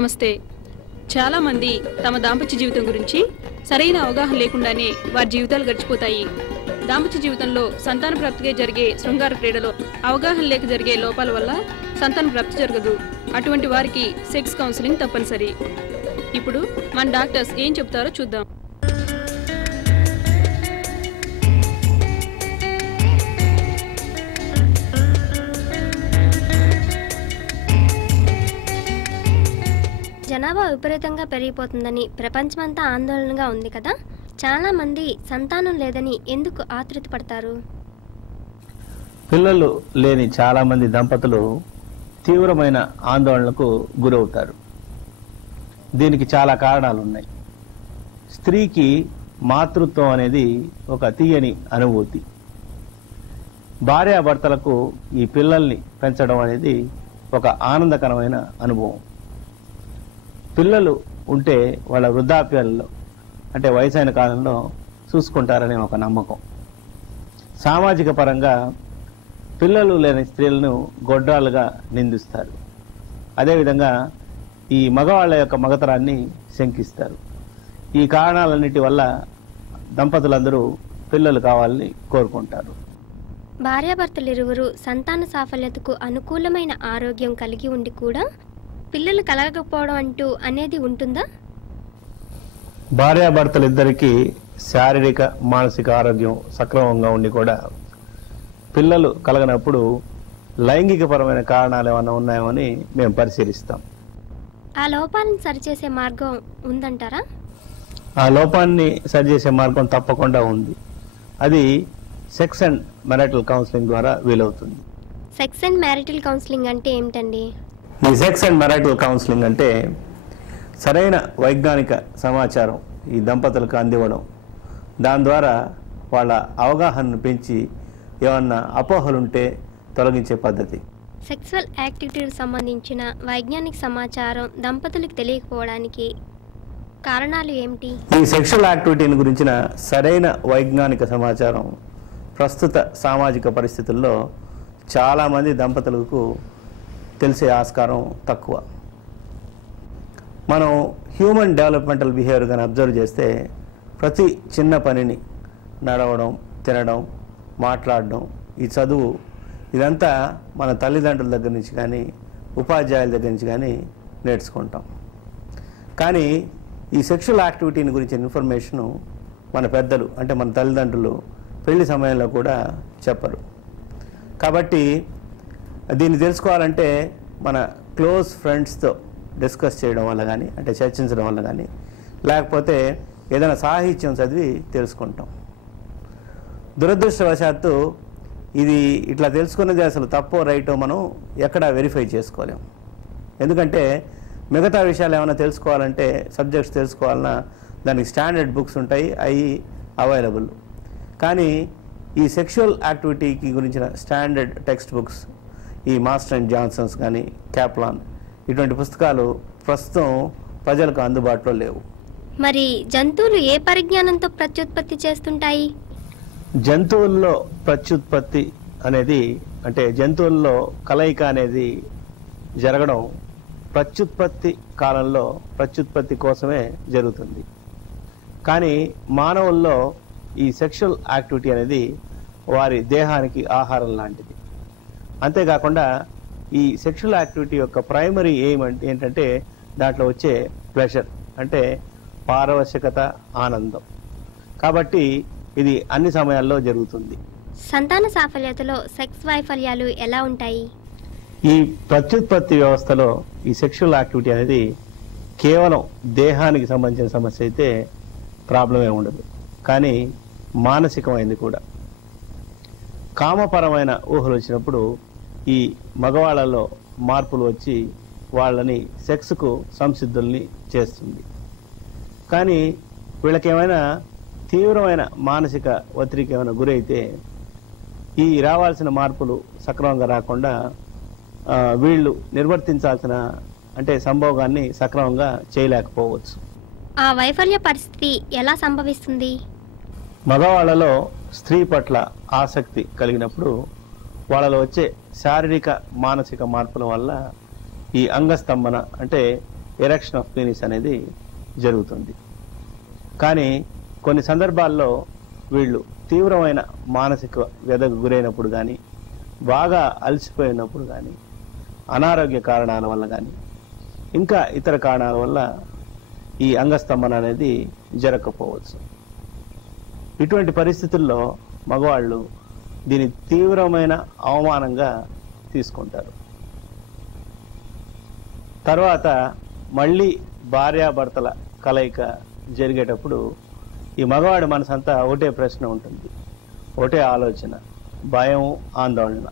నమస్తే. చాలామంది తమ దాంపత్య జీవితం గురించి సరైన అవగాహన లేకుండానే వారి జీవితాలు గడిచిపోతాయి. దాంపత్య జీవితంలో సంతాన ప్రాప్తిగా జరిగే శృంగార క్రీడలో అవగాహన లేక జరిగే లోపాల వల్ల సంతాన ప్రాప్తి జరగదు. అటువంటి వారికి సెక్స్ కౌన్సిలింగ్ తప్పనిసరి. ఇప్పుడు మన డాక్టర్స్ ఏం చెప్తారో చూద్దాం. జనాభా విపరీతంగా పెరిగిపోతుందని ప్రపంచమంతా ఆందోళనగా ఉంది కదా. చాలామంది సంతానం లేదని ఎందుకు ఆతృత పడతారు? పిల్లలు లేని చాలామంది దంపతులు తీవ్రమైన ఆందోళనకు గురవుతారు. దీనికి చాలా కారణాలు ఉన్నాయి. స్త్రీకి మాతృత్వం అనేది ఒక తీయని అనుభూతి. భార్యాభర్తలకు ఈ పిల్లల్ని పెంచడం అనేది ఒక ఆనందకరమైన అనుభవం. పిల్లలు ఉంటే వాళ్ళ వృద్ధాప్యాలలో అంటే వయసైన కాలంలో చూసుకుంటారనే ఒక నమ్మకం. సామాజిక పరంగా పిల్లలు లేని స్త్రీలను గొడ్రాలుగా నిందిస్తారు. అదేవిధంగా ఈ మగవాళ్ళ యొక్క మగతరాన్ని శంకిస్తారు. ఈ కారణాలన్నిటి వల్ల దంపతులందరూ పిల్లలు కావాలని కోరుకుంటారు. భార్యాభర్తలు ఇరువురు సంతాన సాఫల్యతకు అనుకూలమైన ఆరోగ్యం కలిగి ఉండి కూడా పిల్లలు కలగకపోవడం అంటూ అనేది ఉంటుందా? భార్యాభర్తలిద్దరికీ శారీరక మానసిక ఆరోగ్యం సక్రమంగా ఉండి కూడా పిల్లలు కలగనప్పుడు లైంగికపరమైన కారణాలు ఏమైనా ఉన్నాయని మేము పరిశీలిస్తాం. ఆ లోపాలను సరిచేసే మార్గం ఉందంటారా? ఆ లోపాన్ని సరిచేసే మార్గం తప్పకుండా ఉంది. అది సెక్స్ అండ్ మ్యారిటల్ కౌన్సిలింగ్ ద్వారా వీలవుతుంది. సెక్స్ అండ్ మ్యారిటల్ కౌన్సిలింగ్ అంటే ఏమిటండి? ఈ సెక్స్ అండ్ మ్యారిటల్ కౌన్సిలింగ్ అంటే సరైన వైజ్ఞానిక సమాచారం ఈ దంపతులకు అందివ్వడం, దాని ద్వారా వాళ్ళ అవగాహనను పెంచి ఏమన్నా అపోహలుంటే తొలగించే పద్ధతి. సెక్సువల్ యాక్టివిటీకి సంబంధించిన వైజ్ఞానిక సమాచారం దంపతులకు తెలియకపోవడానికి కారణాలు ఏమిటి? ఈ సెక్షువల్ యాక్టివిటీని గురించిన సరైన వైజ్ఞానిక సమాచారం ప్రస్తుత సామాజిక పరిస్థితుల్లో చాలామంది దంపతులకు తెలిసే ఆస్కారం తక్కువ. మనం హ్యూమన్ డెవలప్మెంటల్ బిహేవియర్ కానీ అబ్జర్వ్ చేస్తే ప్రతి చిన్న పనిని నడవడం, తినడం, మాట్లాడడం, ఈ చదువు ఇదంతా మన తల్లిదండ్రుల దగ్గర నుంచి కానీ ఉపాధ్యాయుల దగ్గర నుంచి కానీ నేర్చుకుంటాం. కానీ ఈ సెక్షువల్ యాక్టివిటీని గురించిన ఇన్ఫర్మేషను మన పెద్దలు అంటే మన తల్లిదండ్రులు పెళ్లి సమయంలో కూడా చెప్పరు. కాబట్టి దీన్ని తెలుసుకోవాలంటే మన క్లోజ్ ఫ్రెండ్స్తో డిస్కస్ చేయడం వల్ల కానీ అంటే చర్చించడం వల్ల కానీ లేకపోతే ఏదైనా సాహిత్యం చదివి తెలుసుకుంటాం. దురదృష్టవశాత్తు ఇది ఇట్లా తెలుసుకున్నది అసలు తప్పో రైటో మనం ఎక్కడా వెరిఫై చేసుకోలేం. ఎందుకంటే మిగతా విషయాలు ఏమైనా తెలుసుకోవాలంటే సబ్జెక్ట్స్ తెలుసుకోవాలన్నా దానికి స్టాండర్డ్ బుక్స్ ఉంటాయి, అవి అవైలబుల్. కానీ ఈ సెక్షువల్ యాక్టివిటీకి గురించిన స్టాండర్డ్ టెక్స్ట్ బుక్స్ ఈ మాస్టర్ అండ్ జాన్సన్స్ కానీ క్యాప్లాన్ ఇటువంటి పుస్తకాలు ప్రస్తుతం ప్రజలకు అందుబాటులో లేవు. మరి జంతువులు ఏ పరిజ్ఞానంతో ప్రత్యుత్పత్తి చేస్తుంటాయి? జంతువుల్లో ప్రత్యుత్పత్తి అనేది అంటే జంతువుల్లో కలయిక అనేది జరగడం ప్రత్యుత్పత్తి కాలంలో ప్రత్యుత్పత్తి కోసమే జరుగుతుంది. కానీ మానవుల్లో ఈ సెక్షువల్ యాక్టివిటీ అనేది వారి దేహానికి ఆహారం లాంటిది. అంతేకాకుండా ఈ సెక్షువల్ యాక్టివిటీ యొక్క ప్రైమరీ ఎయిమ్ ఏంటంటే దాంట్లో వచ్చే ప్లెజర్ అంటే పారవశ్యకత, ఆనందం. కాబట్టి ఇది అన్ని సమయాల్లో జరుగుతుంది. సంతాన సాఫల్యతలో సెక్స్ వైఫల్యాలు ఎలా ఉంటాయి? ఈ ప్రత్యుత్పత్తి వ్యవస్థలో ఈ సెక్షువల్ యాక్టివిటీ అనేది కేవలం దేహానికి సంబంధించిన సమస్య అయితే ప్రాబ్లమే ఉండదు, కానీ మానసికమైంది కూడా. కామపరమైన ఊహలు వచ్చినప్పుడు ఈ మగవాళ్ళలో మార్పులు వచ్చి వాళ్ళని సెక్స్కు సంసిద్ధుల్ని చేస్తుంది. కానీ వీళ్ళకేమైనా తీవ్రమైన మానసిక ఒత్తిడికి ఏమైనా గురైతే ఈ రావాల్సిన మార్పులు సక్రమంగా రాకుండా వీళ్ళు నిర్వర్తించాల్సిన అంటే సంభోగాన్ని సక్రమంగా చేయలేకపోవచ్చు. ఆ వైఫల్య పరిస్థితి ఎలా సంభవిస్తుంది? మగవాళ్ళలో స్త్రీ పట్ల ఆసక్తి కలిగినప్పుడు వాళ్ళలో వచ్చే శారీరక మానసిక మార్పుల వల్ల ఈ అంగస్తంభన అంటే ఎరెక్షన్ ఆఫ్ పీనిస్ అనేది జరుగుతుంది. కానీ కొన్ని సందర్భాల్లో వీళ్ళు తీవ్రమైన మానసిక వ్యధకు గురైనప్పుడు కానీ, బాగా అలసిపోయినప్పుడు కానీ, అనారోగ్య కారణాల వల్ల కానీ, ఇంకా ఇతర కారణాల వల్ల ఈ అంగస్తంభన అనేది జరగకపోవచ్చు. ఇటువంటి పరిస్థితుల్లో మగవాళ్ళు దీని తీవ్రమైన అవమానంగా తీసుకుంటారు. తర్వాత మళ్ళీ భార్యాభర్తల కలయిక జరిగేటప్పుడు ఈ మగవాడి మనసంతా ఒకటే ప్రశ్న ఉంటుంది, ఒకటే ఆలోచన, భయం, ఆందోళన.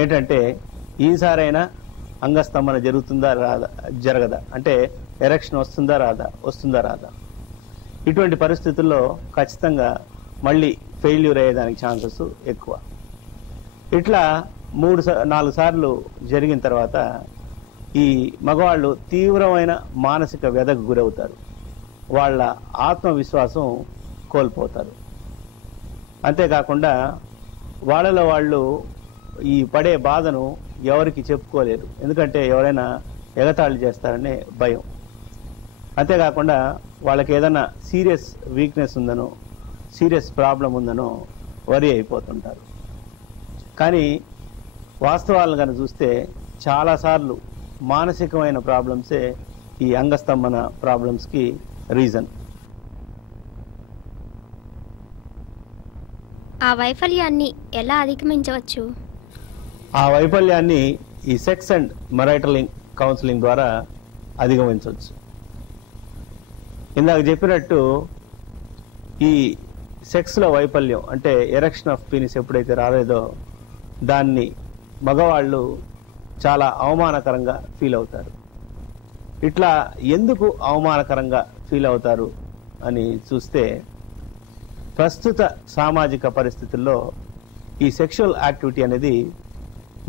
ఏంటంటే ఈసారైనా అంగస్తంభన జరుగుతుందా రాదా, జరగదా, అంటే ఎరెక్షన్ వస్తుందా రాదా. ఇటువంటి పరిస్థితుల్లో ఖచ్చితంగా మళ్ళీ ఫెయిల్యూర్ అయ్యేదానికి ఛాన్సెస్ ఎక్కువ. ఇట్లా 3-4 సార్లు జరిగిన తర్వాత ఈ మగవాళ్ళు తీవ్రమైన మానసిక వ్యధకు గురవుతారు. వాళ్ళ ఆత్మవిశ్వాసం కోల్పోతారు. అంతేకాకుండా వాళ్ళలో వాళ్ళు ఈ పడే బాధను ఎవరికి చెప్పుకోలేరు, ఎందుకంటే ఎవరైనా ఎగతాళి చేస్తారనే భయం. అంతేకాకుండా వాళ్ళకి ఏదైనా సీరియస్ వీక్నెస్ ఉందనో, సీరియస్ ప్రాబ్లం ఉందనో వరి అయిపోతుంటారు. కానీ వాస్తవాలను కనుక చూస్తే చాలాసార్లు మానసికమైన ప్రాబ్లమ్సే ఈ అంగస్తంభన ప్రాబ్లమ్స్కి రీజన్. ఆ వైఫల్యాన్ని ఎలా అధిగమించవచ్చు? ఆ వైఫల్యాన్ని ఈ సెక్స్ అండ్ మెరైటల్ కౌన్సిలింగ్ ద్వారా అధిగమించవచ్చు. ఇందాక చెప్పినట్టు ఈ సెక్స్లో వైఫల్యం అంటే ఎరెక్షన్ ఆఫ్ పీనిస్ ఎప్పుడైతే రాలేదో దాన్ని మగవాళ్ళు చాలా అవమానకరంగా ఫీల్ అవుతారు. ఇట్లా ఎందుకు అవమానకరంగా ఫీల్ అవుతారు అని చూస్తే, ప్రస్తుత సామాజిక పరిస్థితుల్లో ఈ సెక్షువల్ యాక్టివిటీ అనేది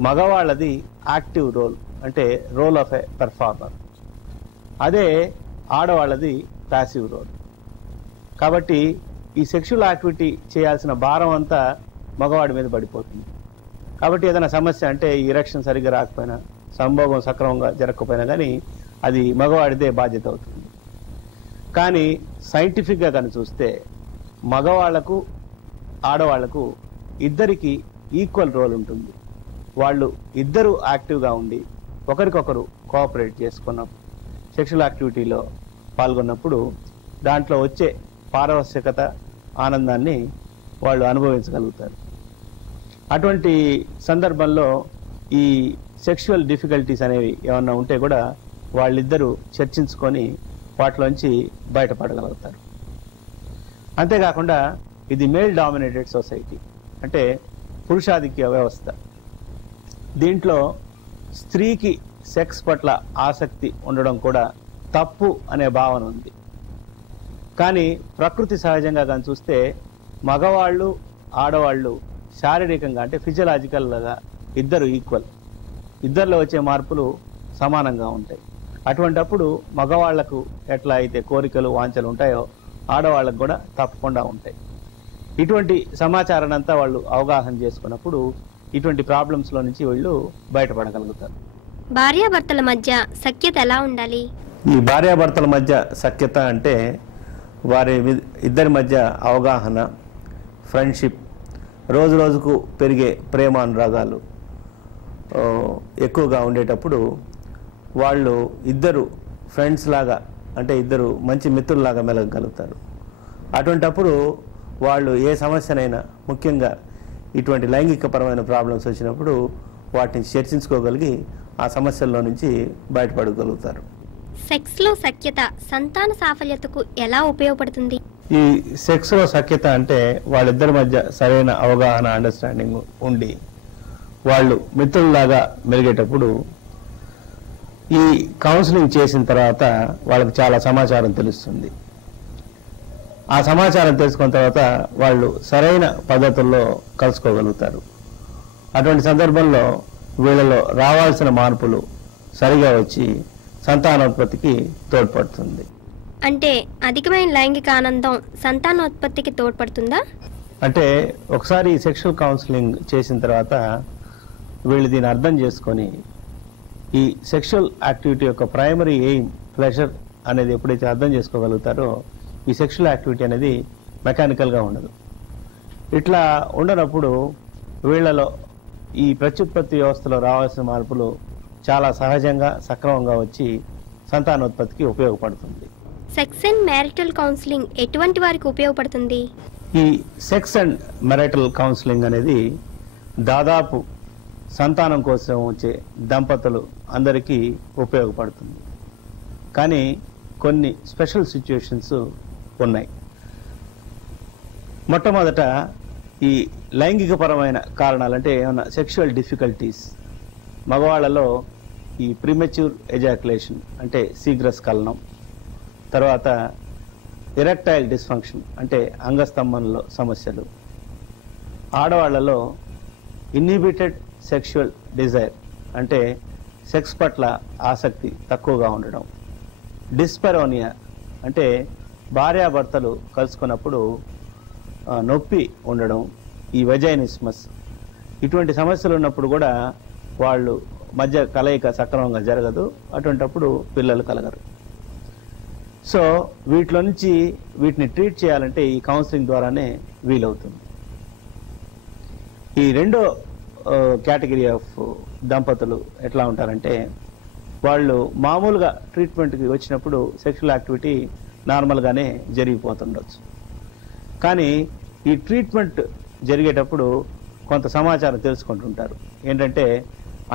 మగవాళ్ళది యాక్టివ్ రోల్, అంటే రోల్ ఆఫ్ ఏ పెర్ఫార్మర్. అదే ఆడవాళ్ళది ప్యాసివ్ రోల్. కాబట్టి ఈ సెక్షువల్ యాక్టివిటీ చేయాల్సిన భారం అంతా మగవాడి మీద పడిపోతుంది. కాబట్టి ఏదైనా సమస్య అంటే ఎరెక్షన్ సరిగ్గా రాకపోయినా, సంభోగం సక్రమంగా జరగకపోయినా కానీ అది మగవాడిదే బాధ్యత అవుతుంది. కానీ సైంటిఫిక్గా కనుక చూస్తే మగవాళ్లకు ఆడవాళ్లకు ఇద్దరికి ఈక్వల్ రోల్ ఉంటుంది. వాళ్ళు ఇద్దరు యాక్టివ్గా ఉండి ఒకరికొకరు కోఆపరేట్ చేసుకున్నప్పుడు, సెక్షువల్ యాక్టివిటీలో పాల్గొన్నప్పుడు దాంట్లో వచ్చే పారవశ్యకత, ఆనందాన్ని వాళ్ళు అనుభవించగలుగుతారు. అటువంటి సందర్భంలో ఈ సెక్షువల్ డిఫికల్టీస్ అనేవి ఏమన్నా ఉంటే కూడా వాళ్ళిద్దరూ చర్చించుకొని వాటిలోంచి బయటపడగలుగుతారు. అంతేకాకుండా ఇది మేల్ డామినేటెడ్ సొసైటీ, అంటే పురుషాధిక్య వ్యవస్థ. దీంట్లో స్త్రీకి సెక్స్ పట్ల ఆసక్తి ఉండడం కూడా తప్పు అనే భావన ఉంది. కానీ ప్రకృతి సహజంగా కానీ చూస్తే మగవాళ్ళు ఆడవాళ్ళు శారీరకంగా అంటే ఫిజియలాజికల్గా ఇద్దరు ఈక్వల్, ఇద్దరిలో వచ్చే మార్పులు సమానంగా ఉంటాయి. అటువంటప్పుడు మగవాళ్లకు ఎట్లా అయితే కోరికలు వాంఛలు ఉంటాయో ఆడవాళ్ళకు కూడా తప్పకుండా ఉంటాయి. ఇటువంటి సమాచారాన్ని అంతా వాళ్ళు అవగాహన చేసుకున్నప్పుడు ఇటువంటి ప్రాబ్లమ్స్లో నుంచి వీళ్ళు బయటపడగలుగుతారు. భార్యాభర్తల మధ్య సఖ్యత ఎలా ఉండాలి? ఈ భార్యాభర్తల మధ్య సఖ్యత అంటే వారి ఇద్దరి మధ్య అవగాహన, ఫ్రెండ్షిప్, రోజు రోజుకు పెరిగే ప్రేమానురాగాలు ఎక్కువగా ఉండేటప్పుడు వాళ్ళు ఇద్దరు ఫ్రెండ్స్ లాగా, అంటే ఇద్దరు మంచి మిత్రుల్లాగా మెలగలుగుతారు. అటువంటప్పుడు వాళ్ళు ఏ సమస్యనైనా, ముఖ్యంగా ఇటువంటి లైంగికపరమైన ప్రాబ్లమ్స్ వచ్చినప్పుడు వాటిని చర్చించుకోగలిగి ఆ సమస్యల్లో నుంచి బయటపడగలుగుతారు. సెక్స్లో సఖ్యత సంతాన సాఫల్యతకు ఎలా ఉపయోగపడుతుంది? ఈ సెక్స్లో సఖ్యత అంటే వాళ్ళిద్దరి మధ్య సరైన అవగాహన, అండర్స్టాండింగ్ ఉండి వాళ్ళు మిత్రుల్లాగా మెలిగేటప్పుడు ఈ కౌన్సిలింగ్ చేసిన తర్వాత వాళ్ళకి చాలా సమాచారం తెలుస్తుంది. ఆ సమాచారం తెలుసుకున్న తర్వాత వాళ్ళు సరైన పద్ధతుల్లో కలుసుకోగలుగుతారు. అటువంటి సందర్భంలో వీళ్ళలో రావాల్సిన మార్పులు సరిగా వచ్చి సంతానోత్పత్తికి తోడ్పడుతుంది. అంటే అధికమైన లైంగిక ఆనందం సంతానోత్పత్తికి తోడ్పడుతుందా? అంటే ఒకసారి సెక్షువల్ కౌన్సిలింగ్ చేసిన తర్వాత వీళ్ళు దీన్ని అర్థం చేసుకొని ఈ సెక్షువల్ యాక్టివిటీ యొక్క ప్రైమరీ ఎయిమ్ ప్లెజర్ అనేది ఎప్పుడైతే అర్థం చేసుకోగలుగుతారో ఈ సెక్షువల్ యాక్టివిటీ అనేది మెకానికల్గా ఉండదు. ఇట్లా ఉండనప్పుడు వీళ్ళలో ఈ ప్రత్యుత్పత్తి వ్యవస్థలో రావాల్సిన మార్పులు చాలా సహజంగా సక్రమంగా వచ్చి సంతానోత్పత్తికి ఉపయోగపడుతుంది. సెక్స్ అండ్ మ్యారిటల్ కౌన్సిలింగ్ ఎటువంటి వారికి ఉపయోగపడుతుంది? ఈ సెక్స్ అండ్ మ్యారిటల్ కౌన్సిలింగ్ అనేది దాదాపు సంతానం కోసం వచ్చే దంపతులు అందరికీ ఉపయోగపడుతుంది. కానీ కొన్ని స్పెషల్ సిచ్యుయేషన్స్ ఉన్నాయి. మొట్టమొదట ఈ లైంగికపరమైన కారణాలు, అంటే ఏమైనా సెక్షువల్ డిఫికల్టీస్, మగవాళ్లలో ఈ ప్రీమెచ్యూర్ ఎజాక్యులేషన్ అంటే శీఘ్రస్ఖలనం, తర్వాత ఎరెక్టైల్ డిస్ఫంక్షన్ అంటే అంగస్తంభనలో సమస్యలు, ఆడవాళ్లలో ఇన్హిబిటెడ్ సెక్షువల్ డిజైర్ అంటే సెక్స్ పట్ల ఆసక్తి తక్కువగా ఉండడం, డిస్పెరోనియా అంటే భార్యాభర్తలు కలుసుకున్నప్పుడు నొప్పి ఉండడం, ఈ వెజైనిస్మస్, ఇటువంటి సమస్యలు ఉన్నప్పుడు కూడా వాళ్ళు మధ్య కలయిక సక్రమంగా జరగదు. అటువంటప్పుడు పిల్లలు కలగరు. సో వీటిలో నుంచి వీటిని ట్రీట్ చేయాలంటే ఈ కౌన్సిలింగ్ ద్వారానే వీలవుతుంది. ఈ రెండో కేటగిరీ ఆఫ్ దంపతులు ఎట్లా ఉంటారంటే, వాళ్ళు మామూలుగా ట్రీట్మెంట్కి వచ్చినప్పుడు సెక్షువల్ యాక్టివిటీ నార్మల్గానే జరిగిపోతుండొచ్చు. కానీ ఈ ట్రీట్మెంట్ జరిగేటప్పుడు కొంత సమాచారం తెలుసుకుంటుంటారు. ఏంటంటే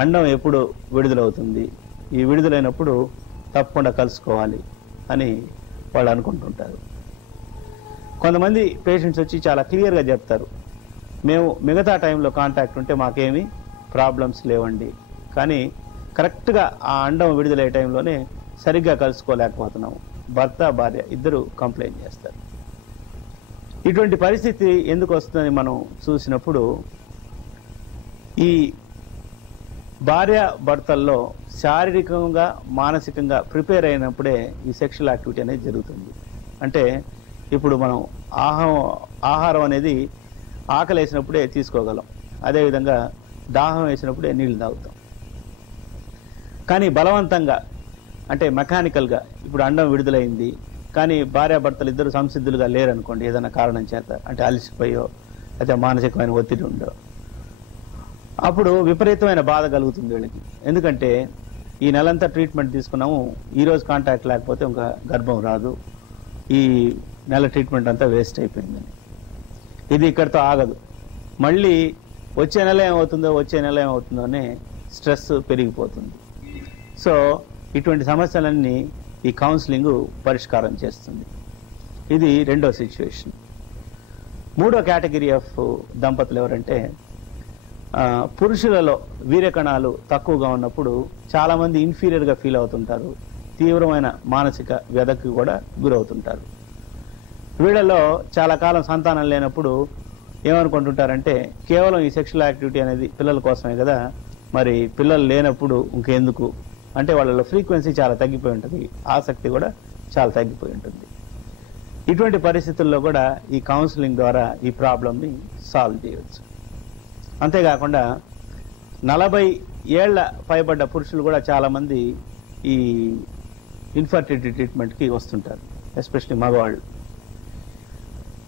అండం ఎప్పుడు విడుదలవుతుంది, ఈ విడుదలైనప్పుడు తప్పకుండా కలుసుకోవాలి అని వాళ్ళు అనుకుంటుంటారు. కొంతమంది పేషెంట్స్ వచ్చి చాలా క్లియర్గా చెప్తారు, మేము మిగతా టైంలో కాంటాక్ట్ ఉంటే మాకేమీ ప్రాబ్లమ్స్ లేవండి, కానీ కరెక్ట్గా ఆ అండం విడుదలయ్యే టైంలోనే సరిగ్గా కలుసుకోలేకపోతున్నాము. భర్త భార్య ఇద్దరు కంప్లైంట్ చేస్తారు. ఇటువంటి పరిస్థితి ఎందుకు వస్తుందని మనం చూసినప్పుడు, ఈ భార్య భర్తల్లో శారీరకంగా మానసికంగా ప్రిపేర్ అయినప్పుడే ఈ సెక్షువల్ యాక్టివిటీ అనేది జరుగుతుంది. అంటే ఇప్పుడు మనం ఆహారం అనేది ఆకలి వేసినప్పుడే తీసుకోగలం, అదేవిధంగా దాహం వేసినప్పుడే నీళ్లు తాగుతాం. కానీ బలవంతంగా అంటే మెకానికల్గా ఇప్పుడు అండం విడుదలైంది, కానీ భార్యాభర్తలు ఇద్దరు సంసిద్ధులుగా లేరనుకోండి, ఏదైనా కారణం చేత, అంటే అలసిపోయో అయితే మానసికమైన ఒత్తిడి ఉండో, అప్పుడు విపరీతమైన బాధ కలుగుతుంది వీళ్ళకి. ఎందుకంటే ఈ నెలంతా ట్రీట్మెంట్ తీసుకున్నాము, ఈరోజు కాంటాక్ట్ లేకపోతే ఇంకా గర్భం రాదు, ఈ నెల ట్రీట్మెంట్ అంతా వేస్ట్ అయిపోయిందని. ఇది ఇక్కడితో ఆగదు, మళ్ళీ వచ్చే నెల ఏమవుతుందో అనే స్ట్రెస్ పెరిగిపోతుంది. సో ఇటువంటి సమస్యలన్నీ ఈ కౌన్సిలింగ్ పరిష్కారం చేస్తుంది. ఇది రెండో సిచ్యువేషన్. మూడో కేటగిరీ ఆఫ్ దంపతులు ఎవరంటే, పురుషులలో వీర్యకణాలు తక్కువగా ఉన్నప్పుడు చాలామంది ఇన్ఫీరియర్గా ఫీల్ అవుతుంటారు, తీవ్రమైన మానసిక వ్యధకు కూడా గురవుతుంటారు. వీళ్ళలో చాలా కాలం సంతానం లేనప్పుడు ఏమనుకుంటుంటారంటే, కేవలం ఈ సెక్షువల్ యాక్టివిటీ అనేది పిల్లల కోసమే కదా, మరి పిల్లలు లేనప్పుడు ఇంకెందుకు, అంటే వాళ్ళలో ఫ్రీక్వెన్సీ చాలా తగ్గిపోయి ఉంటుంది, ఆసక్తి కూడా చాలా తగ్గిపోయి ఉంటుంది. ఇటువంటి పరిస్థితుల్లో కూడా ఈ కౌన్సిలింగ్ ద్వారా ఈ ప్రాబ్లంని సాల్వ్ చేయవచ్చు. అంతేకాకుండా 40 ఏళ్ల పైబడ్డ పురుషులు కూడా చాలామంది ఈ ఇన్ఫర్టిలిటీ ట్రీట్మెంట్కి వస్తుంటారు, ఎస్పెషల్లీ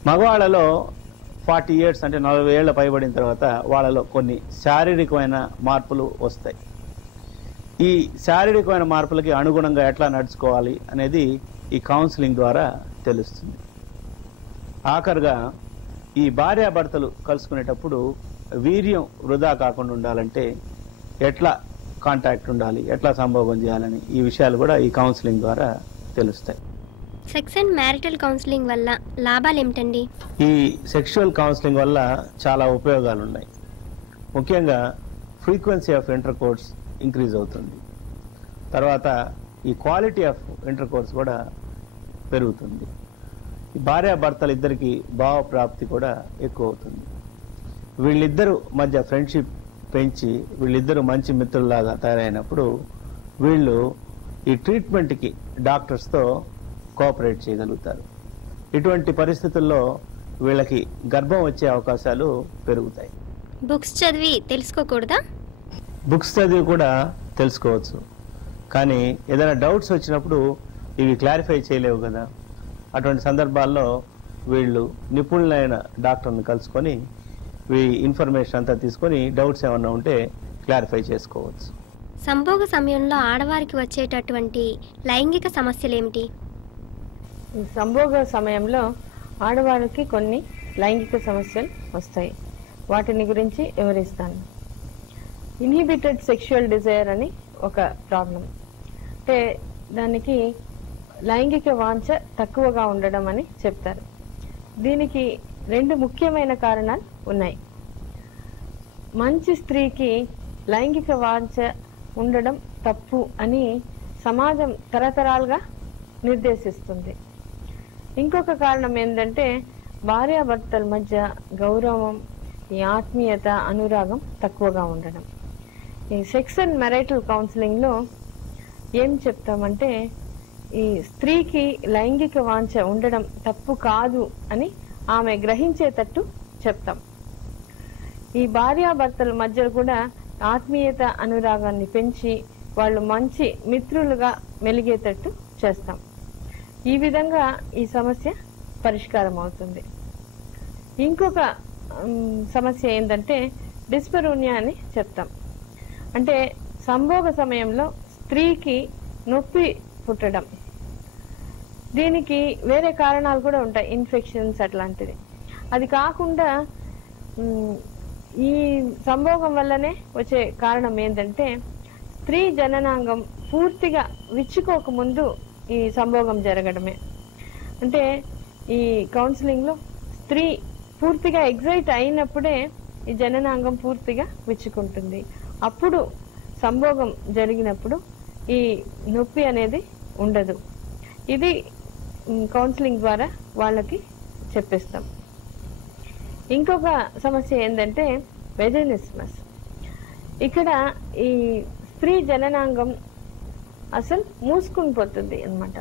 మగవాళ్ళలో 40 years అంటే 40 ఏళ్ల పైబడిన తర్వాత వాళ్ళలో కొన్ని శారీరకమైన మార్పులు వస్తాయి. ఈ శారీరకమైన మార్పులకి అనుగుణంగా ఎట్లా నడుచుకోవాలి అనేది ఈ కౌన్సిలింగ్ ద్వారా తెలుస్తుంది. ఆఖరుగా ఈ భార్యాభర్తలు కలుసుకునేటప్పుడు వీర్యం వృధా కాకుండా ఉండాలంటే ఎట్లా కాంటాక్ట్ ఉండాలి, ఎట్లా సంభోగం చేయాలని ఈ విషయాలు కూడా ఈ కౌన్సిలింగ్ ద్వారా తెలుస్తాయి. సెక్స్ అండ్ మ్యారిటల్ కౌన్సిలింగ్ వల్ల లాభాలు ఏమిటండి? ఈ సెక్షువల్ కౌన్సిలింగ్ వల్ల చాలా ఉపయోగాలు ఉన్నాయి. ముఖ్యంగా frequency of inter course increase అవుతుంది. తర్వాత ఈ క్వాలిటీ ఆఫ్ ఇంటర్ కోర్స్ కూడా పెరుగుతుంది. ఈ భార్యాభర్తలు ఇద్దరికి భావప్రాప్తి కూడా ఎక్కువ అవుతుంది. వీళ్ళిద్దరూ మధ్య ఫ్రెండ్షిప్ పెంచి వీళ్ళిద్దరూ మంచి మిత్రుల్లాగా తయారైనప్పుడు వీళ్ళు ఈ ట్రీట్మెంట్కి డాక్టర్స్తో కోఆపరేట్ చేయగలుగుతారు. ఇటువంటి పరిస్థితుల్లో వీళ్ళకి గర్భం వచ్చే అవకాశాలు పెరుగుతాయి. బుక్స్ చదివి తెలుసుకోకూడదా? బుక్స్ చదివి కూడా తెలుసుకోవచ్చు. కానీ ఏదైనా డౌట్స్ వచ్చినప్పుడు ఇవి క్లారిఫై చేయలేవు కదా. అటువంటి సందర్భాల్లో వీళ్ళు నిపుణులైన డాక్టర్ని కలుసుకొని ఈ ఇన్ఫర్మేషన్ అంతా తీసుకొని డౌట్స్ ఏమన్నా ఉంటే క్లారిఫై చేసుకోవచ్చు. సంభోగ సమయంలో ఆడవారికి వచ్చేటటువంటి లైంగిక సమస్యలు ఏమిటి? సంభోగ సమయంలో ఆడవారికి కొన్ని లైంగిక సమస్యలు వస్తాయి. వాటిని గురించి వివరిస్తాను. ఇన్హిబిటెడ్ సెక్షువల్ డిజైర్ అని ఒక ప్రాబ్లం, అంటే దానికి లైంగిక వాంఛ తక్కువగా ఉండడం అని చెప్తారు. దీనికి 2 ముఖ్యమైన కారణాలు ఉన్నాయి. మంచి స్త్రీకి లైంగిక వాంఛ ఉండడం తప్పు అని సమాజం తరతరాలుగా నిర్దేశిస్తుంది. ఇంకొక కారణం ఏంటంటే భార్యాభర్తల మధ్య గౌరవం, ఈ ఆత్మీయత, అనురాగం తక్కువగా ఉండడం. ఈ సెక్స్ అండ్ మ్యారిటల్ కౌన్సిలింగ్లో ఏం చెప్తామంటే ఈ స్త్రీకి లైంగిక వాంఛ ఉండడం తప్పు కాదు అని ఆమె గ్రహించేటట్టు చెప్తాం. ఈ భార్యాభర్తల మధ్య కూడా ఆత్మీయత, అనురాగాన్ని పెంచి వాళ్ళు మంచి మిత్రులుగా మెలిగేటట్టు చేస్తాం. ఈ విధంగా ఈ సమస్య పరిష్కారం అవుతుంది. ఇంకొక సమస్య ఏంటంటే డిస్పరూనియా అని చెప్తాం. అంటే సంభోగ సమయంలో స్త్రీకి నొప్పి పుట్టడం. దీనికి వేరే కారణాలు కూడా ఉంటాయి, ఇన్ఫెక్షన్స్ అట్లాంటిది. అది కాకుండా ఈ సంభోగం వల్లనే వచ్చే కారణం ఏంటంటే స్త్రీ జననాంగం పూర్తిగా విచ్చుకోకముందు ఈ సంభోగం జరగడమే. అంటే ఈ కౌన్సిలింగ్లో స్త్రీ పూర్తిగా ఎగ్జైట్ అయినప్పుడే ఈ జననాంగం పూర్తిగా విచ్చుకుంటుంది. అప్పుడు సంభోగం జరిగినప్పుడు ఈ నొప్పి అనేది ఉండదు. ఇది కౌన్సిలింగ్ ద్వారా వాళ్ళకి చెప్పిస్తాం. ఇంకొక సమస్య ఏంటంటే వెజైనిస్మస్. ఇక్కడ ఈ స్త్రీ జననాంగం అసలు మూసుకుని పోతుంది అన్నమాట.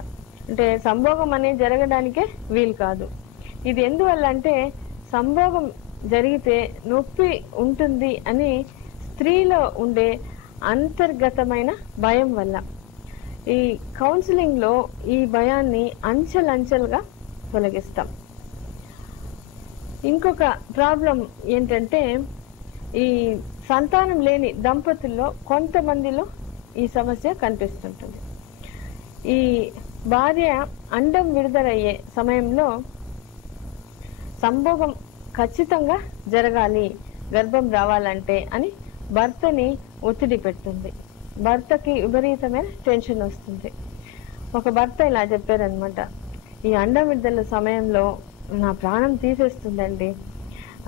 అంటే సంభోగం అనేది జరగడానికే వీలు కాదు. ఇది ఎందువల్ల అంటే సంభోగం జరిగితే నొప్పి ఉంటుంది అని స్త్రీలో ఉండే అంతర్గతమైన భయం వల్ల. ఈ కౌన్సిలింగ్ లో ఈ భయాన్ని అంచెలంచెలుగా తొలగిస్తాం. ఇంకొక ప్రాబ్లం ఏంటంటే ఈ సంతానం లేని దంపతుల్లో కొంతమందిలో ఈ సమస్య కనిపిస్తుంటుంది. ఈ భార్య అండం విడుదలయ్యే సమయంలో సంభోగం ఖచ్చితంగా జరగాలి, గర్భం రావాలంటే అని భర్తని ఒత్తిడి పెడుతుంది. భర్తకి విపరీతమైన టెన్షన్ వస్తుంది. ఒక భర్త ఇలా చెప్పారనమాట, ఈ అండం విడుదల సమయంలో నా ప్రాణం తీసేస్తుందండి.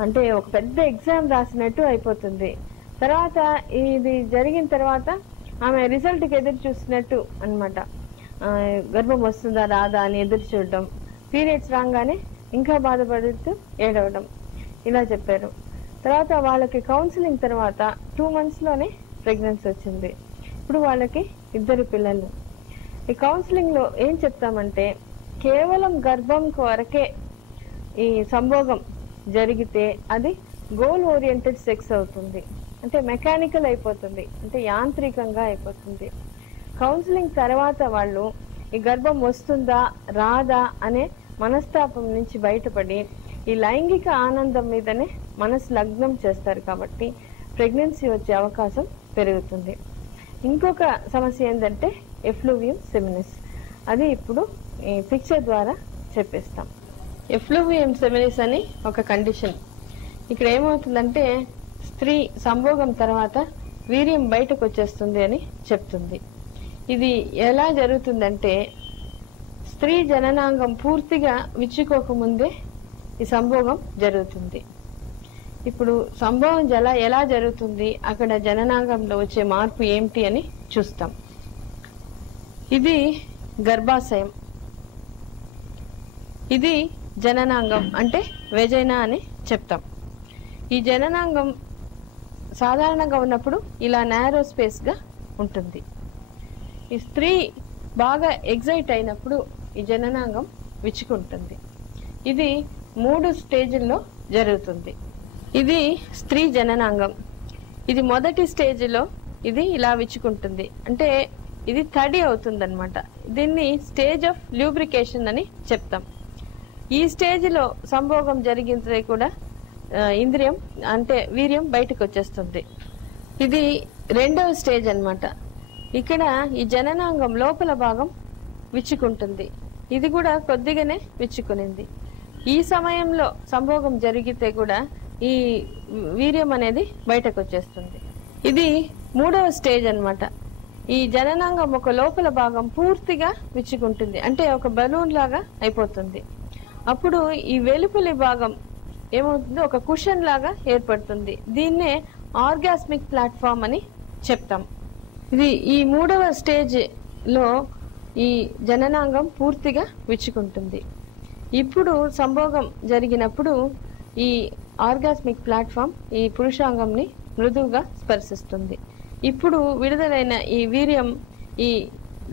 అంటే ఒక పెద్ద ఎగ్జామ్ రాసినట్టు అయిపోతుంది. తర్వాత ఇది జరిగిన తర్వాత ఆమె రిజల్ట్కి ఎదురు చూసినట్టు అనమాట. గర్భం వస్తుందా రాదా అని ఎదురు చూడడం, పీరియడ్స్ రాగానే ఇంకా బాధపడుతూ ఏడవడం, ఇలా చెప్పారు. తర్వాత వాళ్ళకి కౌన్సిలింగ్ తర్వాత 2 monthsలోనే ప్రెగ్నెన్సీ వచ్చింది. ఇప్పుడు వాళ్ళకి 2 పిల్లలు. ఈ కౌన్సిలింగ్ లో ఏం చెప్తామంటే కేవలం గర్భం వరకే ఈ సంభోగం జరిగితే అది గోల్ ఓరియంటెడ్ సెక్స్ అవుతుంది. అంటే మెకానికల్ అయిపోతుంది, అంటే యాంత్రికంగా అయిపోతుంది. కౌన్సిలింగ్ తర్వాత వాళ్ళు ఈ గర్భం వస్తుందా రాదా అనే మనస్తాపం నుంచి బయటపడి ఈ లైంగిక ఆనందం మీదనే మనసు లగ్నం చేస్తారు. కాబట్టి ప్రెగ్నెన్సీ వచ్చే అవకాశం పెరుగుతుంది. ఇంకొక సమస్య ఏంటంటే ఎఫ్లూవియం సెమినిస్. అది ఇప్పుడు ఈ పిక్చర్ ద్వారా చెప్పిస్తాం. ఎఫ్లూవియం సెమినిస్ అని ఒక కండిషన్. ఇక్కడ ఏమవుతుందంటే స్త్రీ సంభోగం తర్వాత వీర్యం బయటకు వచ్చేస్తుంది అని చెప్తుంది. ఇది ఎలా జరుగుతుందంటే స్త్రీ జననాంగం పూర్తిగా విచ్చుకోకముందే ఈ సంభోగం జరుగుతుంది. ఇప్పుడు సంభోగం ఎలా జరుగుతుంది, అక్కడ జననాంగంలో వచ్చే మార్పు ఏమిటి అని చూస్తాం. ఇది గర్భాశయం, ఇది జననాంగం అంటే వెజైనా అని చెప్తాం. ఈ జననాంగం సాధారణంగా ఉన్నప్పుడు ఇలా నారో స్పేస్ గా ఉంటుంది. ఈ స్త్రీ బాగా ఎగ్జైట్ అయినప్పుడు ఈ జననాంగం విచ్చుకుంటుంది. ఇది 3 స్టేజ్ల్లో జరుగుతుంది. ఇది స్త్రీ జననాంగం. ఇది మొదటి స్టేజ్లో ఇది ఇలా విచ్చుకుంటుంది. అంటే ఇది తడి అవుతుందన్నమాట. దీన్ని స్టేజ్ ఆఫ్ ల్యూబ్రికేషన్ అని చెప్తాం. ఈ స్టేజ్లో సంభోగం జరిగితే కూడా ఇంద్రియం అంటే వీర్యం బయటకు వచ్చేస్తుంది. ఇది రెండవ స్టేజ్ అన్నమాట. ఇక్కడ ఈ జననాంగం లోపల భాగం విచ్చుకుంటుంది. ఇది కూడా కొద్దిగానే విచ్చుకునింది. ఈ సమయంలో సంభోగం జరిగితే కూడా ఈ వీర్యం అనేది బయటకు వచ్చేస్తుంది. ఇది మూడవ స్టేజ్ అన్నమాట. ఈ జననాంగం ఒక లోపల భాగం పూర్తిగా విచ్చుకుంటుంది, అంటే ఒక బలూన్ లాగా అయిపోతుంది. అప్పుడు ఈ వెలుపలి భాగం ఏమవుతుంది, ఒక కుషన్ లాగా ఏర్పడుతుంది. దీన్నే ఆర్గాస్మిక్ ప్లాట్ఫామ్ అని చెప్తాం. ఇది ఈ మూడవ స్టేజ్ లో ఈ జననాంగం పూర్తిగా విచ్చుకుంటుంది. ఇప్పుడు సంభోగం జరిగినప్పుడు ఈ ఆర్గాస్మిక్ ప్లాట్ఫామ్ ఈ పురుషాంగంని మృదువుగా స్పర్శిస్తుంది. ఇప్పుడు విడుదలైన ఈ వీర్యం ఈ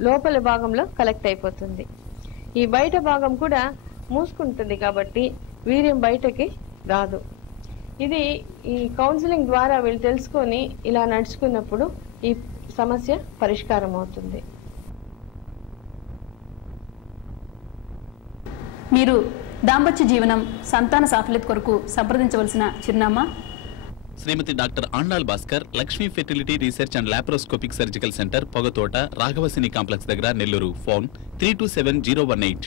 లోపల భాగంలో కలెక్ట్ అయిపోతుంది. ఈ బయట భాగం కూడా మూసుకుంటుంది కాబట్టి వీర్యం బయటకి రాదు. ఇది ఈ కౌన్సిలింగ్ ద్వారా వీళ్ళు తెలుసుకొని ఇలా నడుచుకున్నప్పుడు ఈ సమస్య పరిష్కారం అవుతుంది. మీరు దాంపత్య జీవనం సంతాన సాఫల్యత కొరకు సంప్రదించవలసిన చిరునామా Srimathi doctor Andal Bhaskar, Lakshmi fertility research and laparoscopic surgical centre, Pogathota, Raghavasini complex దగ్గర, నెల్లూరు. ఫోన్ 327018.